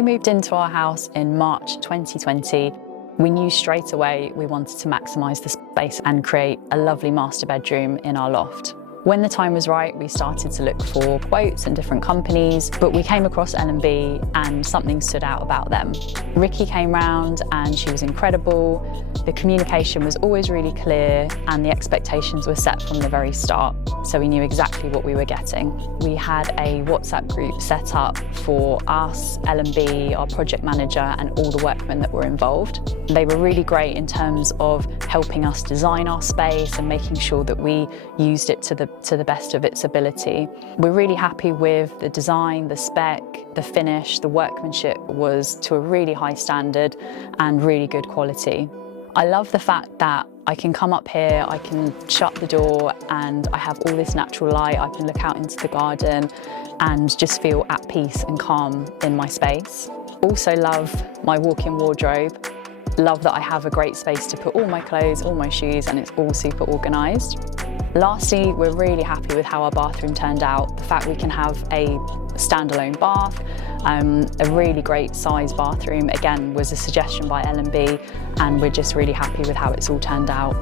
we moved into our house in March 2020, we knew straight away we wanted to maximise the space and create a lovely master bedroom in our loft. When the time was right, we started to look for quotes and different companies, but we came across LMB and something stood out about them. Ricky came round and she was incredible. The communication was always really clear and the expectations were set from the very start, so we knew exactly what we were getting. We had a WhatsApp group set up for us, LMB, our project manager and all the workmen that were involved. They were really great in terms of helping us design our space and making sure that we used it to the best of its ability. We're really happy with the design, the spec, the finish, the workmanship was to a really high standard and really good quality. I love the fact that I can come up here, I can shut the door and I have all this natural light, I can look out into the garden and just feel at peace and calm in my space. Also love my walk-in wardrobe. Love that I have a great space to put all my clothes, all my shoes, and it's all super organised. Lastly, we're really happy with how our bathroom turned out. The fact we can have a standalone bath, a really great size bathroom, again, was a suggestion by LMB, and we're just really happy with how it's all turned out.